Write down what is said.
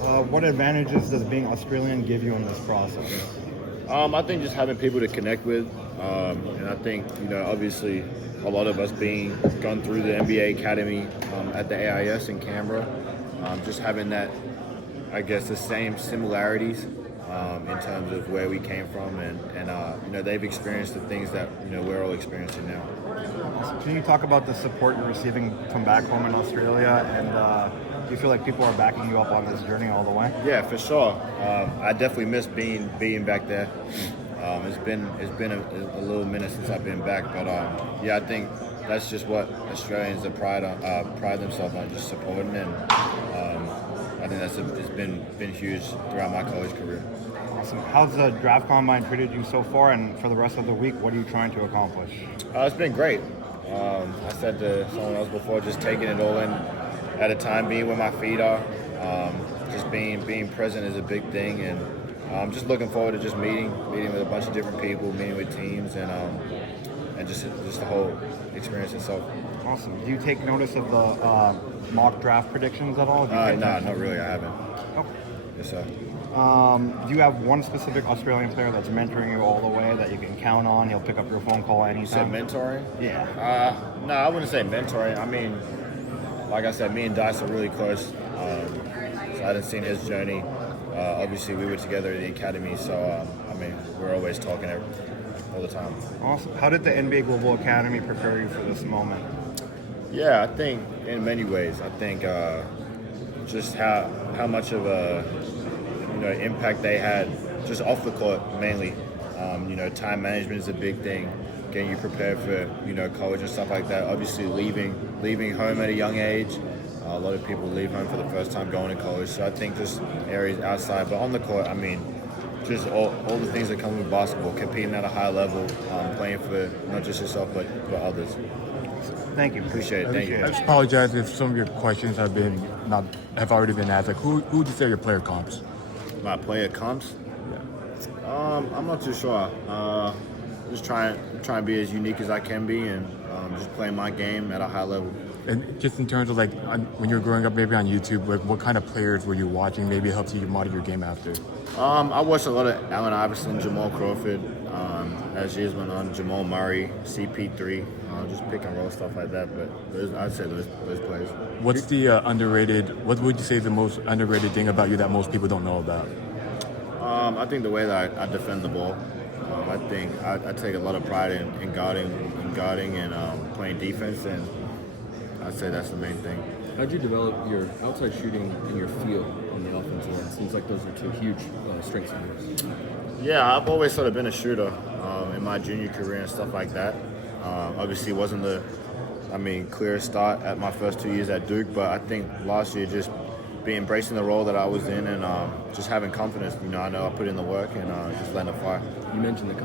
What advantages does being Australian give you in this process? I think just having people to connect with, and I think obviously a lot of us gone through the NBA Academy at the AIS in Canberra, just having that, I guess, the same similarities in terms of where we came from, and they've experienced the things that we're all experiencing now. Can you talk about the support you're receiving from back home in Australia, and do you feel like people are backing you up on this journey all the way? Yeah, for sure. I definitely miss being back there. It's been a little minute since I've been back, but yeah, I think that's just what Australians pride themselves on, just supporting, and I think it's been huge throughout my college career. Awesome. How's the draft combine treated you so far, and for the rest of the week, what are you trying to accomplish? It's been great. I said to someone else before, just taking it all in at a time, being where my feet are, just being present is a big thing, and I'm just looking forward to just meeting with a bunch of different people, meeting with teams, and just the whole experience itself. Awesome. Do you take notice of the mock draft predictions at all? No, not really. I haven't. Okay. Yes, sir. Do you have one specific Australian player that's mentoring you all the way that you can count on? He'll pick up your phone call anytime. You said mentoring? Yeah. No, I wouldn't say mentoring. I mean, like I said, me and Dice are really close. So I hadn't seen his journey. Obviously, we were together at the academy, so I mean, we're always talking all the time. Awesome. How did the NBA Global Academy prepare you for this moment? Yeah, I think in many ways. I think just how much of a impact they had just off the court mainly. Time management is a big thing. Getting you prepared for college and stuff like that. Obviously, leaving home at a young age. A lot of people leave home for the first time going to college. So I think just areas outside, but on the court, I mean, just all the things that come with basketball, competing at a high level, playing for not just yourself but others. Thank you. Appreciate it. Thank you. I just apologize if some of your questions have already been asked. Like, who would you say are your player comps? My player comps? Yeah. I'm not too sure. Just trying to be as unique as I can be, and just playing my game at a high level. And just in terms of when you were growing up, maybe on YouTube, what kind of players were you watching? Maybe it helped you model your game after. I watched a lot of Allen Iverson, Jamal Crawford. As years went on, Jamal Murray, CP3, just pick and roll stuff like that. But I'd say those players. What's the underrated? What would you say is the most underrated thing about you that most people don't know about? I think the way that I defend the ball. I think I take a lot of pride in guarding and playing defense, and I'd say that's the main thing. How'd you develop your outside shooting and your feel on the offensive end? Seems like those are two huge strengths of yours. Yeah, I've always sort of been a shooter in my junior career and stuff like that. Obviously, wasn't the clearest start at my first 2 years at Duke, but I think last year just embracing the role that I was in and just having confidence. I know I put in the work and just letting it fly. You mentioned the